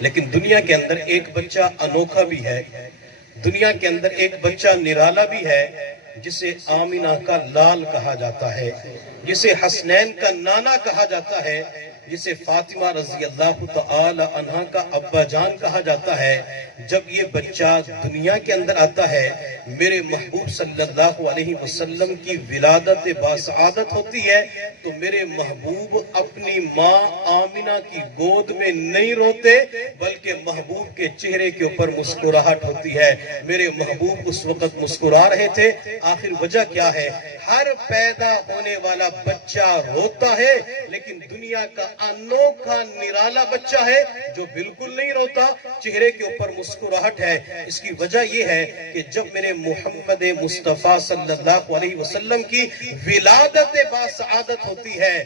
لیکن دنیا کے اندر ایک بچہ انوکھا بھی ہے، دنیا کے اندر ایک بچہ نرالا بھی ہے، جسے آمینہ کا لال کہا جاتا ہے، جسے حسنین کا نانا کہا جاتا ہے، جسے فاطمہ رضی اللہ تعالی عنہ کا ابا جان کہا جاتا ہے۔ جب یہ بچہ دنیا کے اندر آتا ہے، میرے محبوب صلی اللہ علیہ وسلم کی ولادت باسعادت ہوتی ہے، تو میرے محبوب اپنی ماں آمینہ کی گود میں نہیں روتے، بلکہ محبوب کے چہرے کے اوپر مسکراہٹ ہوتی ہے۔ میرے محبوب اس وقت مسکرا رہے تھے۔ آخر وجہ کیا ہے؟ ہر پیدا ہونے والا بچہ روتا ہے، لیکن دنیا کا انوکھا نرالا بچہ ہے جو بالکل نہیں روتا، چہرے کے اوپر مسکراہٹ ہے۔ اس کی وجہ یہ ہے کہ جب میرے محمد مصطفیٰ صلی اللہ علیہ وسلم کی ولادت باسعادت ہوتی ہے،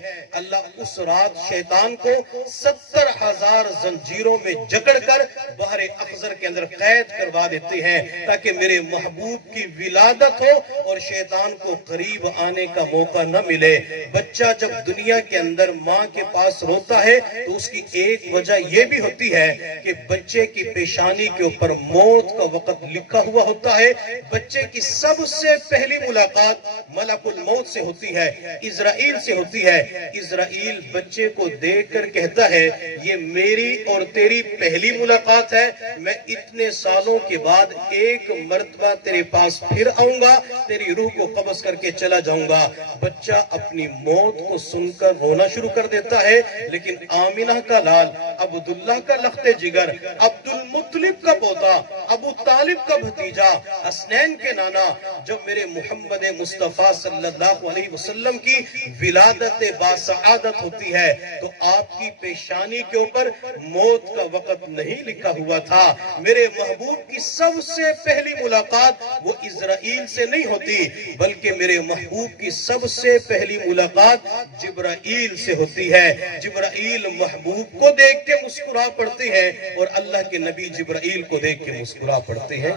اللہ اس رات شیطان کو 70,000 زنجیروں میں جکڑ کر بحر اخضر کے اندر قید کروا دیتے ہیں، تاکہ میرے محبوب کی ولادت ہو اور شیطان کو قریب آنے کا موقع نہ ملے۔ بچہ جب دنیا کے اندر ماں کے پاس روتا ہے تو اس کی ایک وجہ یہ بھی ہوتی ہے کہ بچے کی پیشانی کے اوپر موت کا وقت لکھا ہوا ہوتا ہے۔ بچے کی سب سے پہلی ملاقات ملک الموت سے ہوتی ہے، اسرائیل سے ہوتی ہے۔ اسرائیل بچے کو دیکھ کر کہتا ہے، یہ میری اور تیری پہلی ملاقات ہے، میں اتنے سالوں کے بعد ایک مرتبہ تیرے پاس پھر آؤں گا، تیری روح کو قبض کر کے چلا جاؤں گا۔ بچہ اپنی موت کو سن کر رونا شروع کر دیتا ہے، لیکن آمینہ کا لال، عبداللہ کا لخت جگر، عبد المطلب کا پوتا، ابو طالب کا بھتیجا، حسنین کے نانا، جب میرے محمد مصطفیٰ صلی اللہ علیہ وسلم کی ولادت باسعادت ہوتی ہے تو آپ کی پیشانی کے اوپر موت کا وقت نہیں لکھا ہوا تھا۔ میرے محبوب کی سب سے پہلی ملاقات وہ اسرائیل سے نہیں ہوتی، بلکہ میرے محبوب کی سب سے پہلی ملاقات جبرائیل سے ہوتی ہے۔ جبرائیل محبوب کو دیکھ کے مسکرا پڑتے ہیں اور اللہ کے نبی جبرائیل کو دیکھ کے مسکرا پڑتے ہیں۔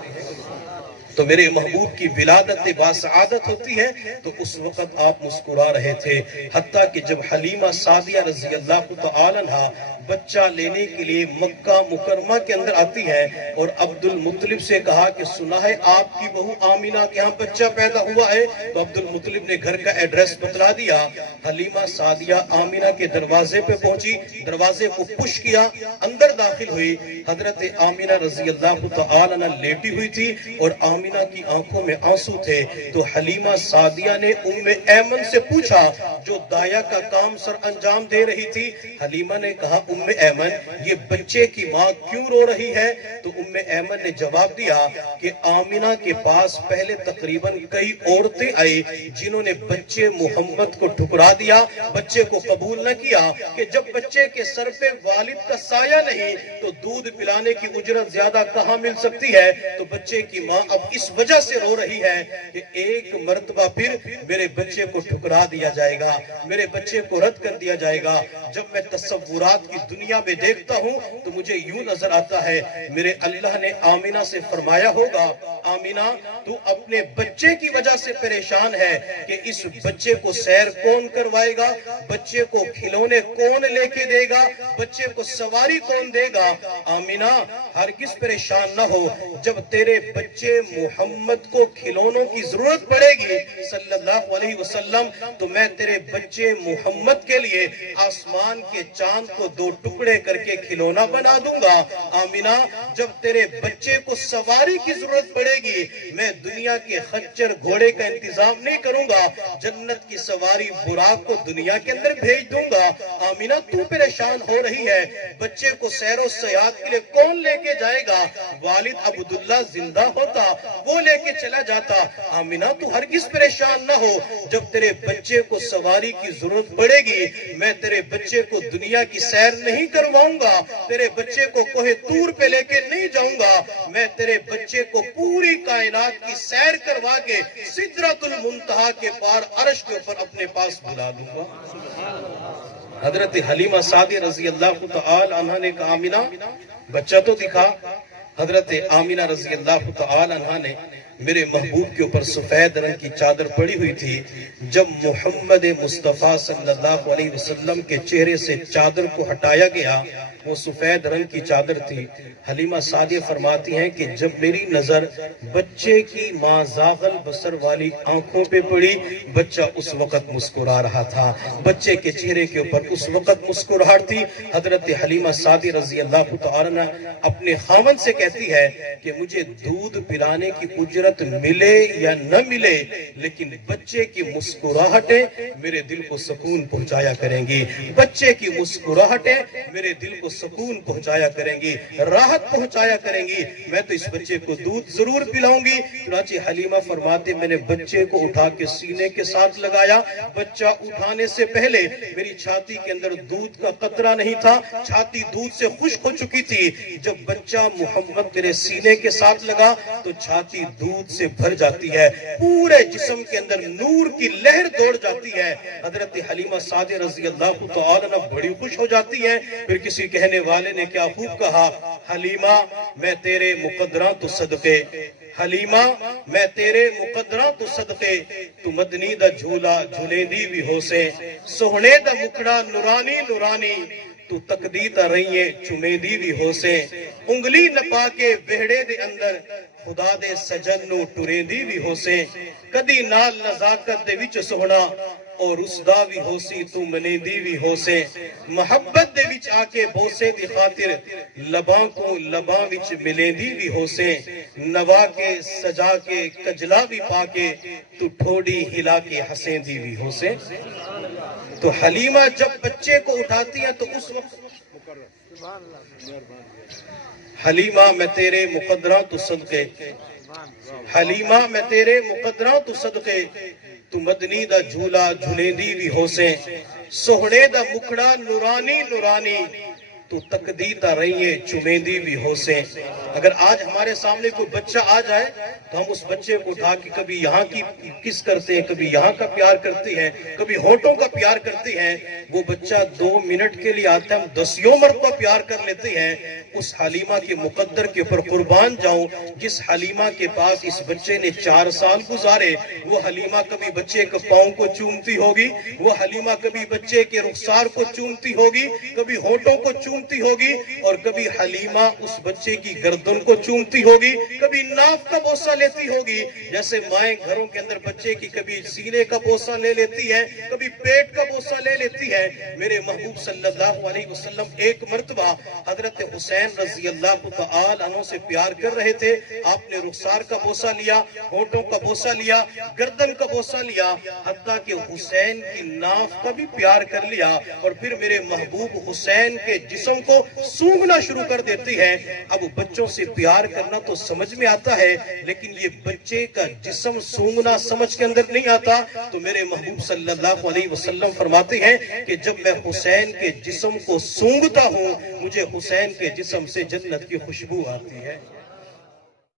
تو میرے محبوب کی ولادت باسعادت ہوتی ہے تو اس وقت آپ مسکرا رہے تھے، حتیٰ کہ جب حلیمہ سعدیہ رضی اللہ تعالی عنہ بچہ لینے کے لیے مکہ مکرمہ کے اندر آتی ہے اور عبد المطلب سے کہا کہ سنا ہے آپ کی بہو آمینہ کے ہاں بچہ پیدا ہوا ہے، تو عبد المطلب نے گھر کا ایڈریس بتلا دیا۔ حلیمہ سعدیہ آمینہ کے دروازے پہ پہنچی، دروازے کو پش کیا، اندر داخل ہوئی۔ حضرت آمینہ رضی اللہ تعالی عنہ لیٹی ہوئی تھی اور آمینہ کی آنکھوں میں آنسو تھے، تو حلیمہ سعدیہ نے ام ایمن سے پوچھا جو دایا کا کام سر انجام دے رہی تھی۔ حلیمہ نے کہا ام ایمن یہ بچے کی ماں کیوں رو رہی ہے؟ تو ام ایمن نے جواب دیا کہ آمینہ کے پاس پہلے تقریباً کئی عورتیں آئی جنہوں نے بچے محمد کو ٹھکرا دیا، بچے کو قبول نہ کیا، کہ جب بچے کے سر پہ والد کا سایہ نہیں تو دودھ پلانے کی اجرت زیادہ کہاں مل سکتی ہے؟ تو بچے کی ماں اب اس وجہ سے رو رہی ہے کہ ایک مرتبہ پھر میرے بچے کو ٹھکرا دیا جائے گا، میرے بچے کو رد کر دیا جائے گا۔ جب میں تصورات کی دنیا میں دیکھتا ہوں تو مجھے یوں نظر آتا ہے میرے اللہ نے آمینہ سے فرمایا ہوگا، آمینہ تو اپنے بچے کی وجہ سے پریشان ہے کہ اس بچے کو سیر کون کروائے گا، بچے کو کھلونے کون لے کے دے گا، بچے کو سواری کون دے گا۔ آمینہ ہرگز پریشان نہ ہو، جب تیرے بچے محمد کو کھلونوں کی ضرورت پڑے گی صلی اللہ علیہ وسلم تو میں تیرے بچے محمد کے لیے آسمان کے چاند کو دو ٹکڑے کر کے کھلونا بنا دوں گا۔ آمینہ جب تیرے بچے کو سواری کی ضرورت پڑے گی میں دنیا کے خچر گھوڑے کا انتظام نہیں کروں گا، جنت کی سواری براق کو دنیا کے اندر بھیج دوں گا۔ آمینہ تو پریشان ہو رہی ہے، بچے کو سیر و سیاحت کے لیے کون لے کے جائے گا؟ والد عبداللہ زندہ ہوتا وہ لے کے چلا جاتا۔ آمینہ تو ہرگز پریشان نہ ہو، جب تیرے بچے کو سواری کی ضرورت پڑے گی میں تیرے بچے کو دنیا کی سیر نہیں کرواؤں گا، تیرے بچے کو کوہ طور پہ لے کے نہیں جاؤں گا، میں تیرے بچے کو پوری کائنات کی سیر کروا کے سدرۃ المنتہا کے پار عرش کے اوپر اپنے پاس بلا دوں گا۔ حضرت حلیمہ سعدیہ رضی اللہ تعالی عنہ نے کہا آمینہ بچہ تو دکھا۔ حضرت آمینہ رضی اللہ تعالی عنہ نے میرے محبوب کے اوپر سفید رنگ کی چادر پڑی ہوئی تھی، جب محمد مصطفیٰ صلی اللہ علیہ وسلم کے چہرے سے چادر کو ہٹایا گیا وہ سفید رنگ کی چادر تھی. حلیمہ سعدیہ فرماتی ہیں کہ جب میری نظر بچے کی ماں زاغل بصر والی آنکھوں پہ پڑی، بچہ اس وقت مسکرا رہا تھا. بچے کے چہرے کے اوپر اس وقت مسکراہٹ تھی. حضرت حلیمہ سعدیہ رضی اللہ تعالی عنہ اپنے خاوند سے کہتی ہے کہ مجھے دودھ پلانے کی اجرت ملے یا نہ ملے، لیکن بچے کی مسکراہٹیں میرے دل کو سکون پہنچایا کریں گی. بچے کی مسکراہٹیں میرے دل کو سکون پہنچایا کریں گی، راحت پہنچایا کریں گی. میں تو اس بچے کو دودھ ضرور پلاؤں گی. چنانچہ حلیمہ فرماتے میں نے بچے کو اٹھا کے سینے کے ساتھ لگایا. بچہ اٹھانے سے پہلے میری چھاتی کے اندر دودھ کا قطرہ نہیں تھا، چھاتی دودھ سے خشک ہو چکی تھی. جب بچہ محمد میرے سینے کے ساتھ لگا تو چھاتی دودھ سے بھر جاتی ہے، پورے جسم کے اندر نور کی لہر دوڑ جاتی ہے. حضرت حلیمہ سعدیہ رضی اللہ تعالی عنہ بڑی خوش ہو جاتی ہے. پھر کسی کہنے والے نے کیا خوب کہا، حلیمہ میں تیرے مقدرات صدقے، حلیمہ میں تیرے مقدرات صدقے، تو مدنی دا جھولا جھولیندی بھی ہو سے، سوہنے دا مکڑا نورانی نورانی، تو تقدی دا رہیے چمیندی بھی ہو سے، انگلی نپا کے بہڑے دے اندر خدا دے سجن نو ٹریندی بھی ہو سے، کدی نال نزاکت دے وچ سوہنا اور اسدا بھی ہو سی، تو منیندی بھی ہو سے، محبت دے وچ آکے بوسے دی خاطر لباں کو لباں وچ ملیندی بھی ہو سے، نوا کے سجا کے کجلا بھی پا کے تو ٹھوڑی ہلا کے ہسیندی بھی ہو سے. تو حلیمہ جب بچے کو اٹھاتی ہیں تو اس وقت حلیمہ میں تیرے مقدرات صدقے، حلیمہ میں تیرے مقدرات صدقے، تو مدنی دا جھولا جھولیندی بھی ہو سے، سوہنے دا مکڑا نورانی نورانی، تو تقدیتا رہیے چمیندی بھی ہو سے. اگر آج ہمارے سامنے کوئی بچہ آ جائے تو ہم اس بچے کو اٹھا کے کبھی یہاں کی کس کرتے ہیں، کبھی یہاں کا پیار کرتے ہیں، کبھی ہونٹوں کا پیار کرتے ہیں. وہ بچہ 2 منٹ کے لیے آتا ہے، ہم 10 مرتبہ پیار کر لیتے ہیں. اس حلیمہ کے مقدر کے اوپر قربان جاؤں، جس حلیمہ کے پاس اس بچے نے 4 سال گزارے، وہ حلیمہ کبھی بچے کے پاؤں کو چومتی ہوگی، وہ حلیمہ کبھی بچے کے رخسار کو چومتی ہوگی، کبھی ہونٹوں کو چومتی ہوگی، اور کبھی حلیمہ اس بچے کی گردن کو چومتی ہوگی، کبھی ناف کا بوسہ لیتی ہوگی. جیسے مائیں گھروں کے اندر بچے کی کبھی سینے کا بوسہ لے لیتی ہے، کبھی پیٹ کا بوسہ لے لیتی ہے. میرے محبوب صلی اللہ علیہ وسلم ایک مرتبہ حضرت حسین رضی اللہ تعالی عنہ سے پیار کر رہے تھے. آپ نے رخسار کا بوسہ لیا، ہونٹوں کا بوسہ لیا، گردن کا بوسہ لیا، حتیٰ کہ حسین کی ناف کا بھی پیار کر لیا. اور پھر میرے محبوب حسین کے جسم کو سونگنا شروع کر دیتی ہے. اب بچوں سے پیار کرنا تو سمجھ میں آتا ہے، لیکن یہ بچے کا جسم سونگنا سمجھ کے اندر نہیں آتا. تو میرے محبوب صلی اللہ علیہ وسلم فرماتے ہیں کہ جب میں حسین کے جسم کو سونگتا ہوں، مجھے حسین کے جسم سے جنت کی خوشبو آتی ہے.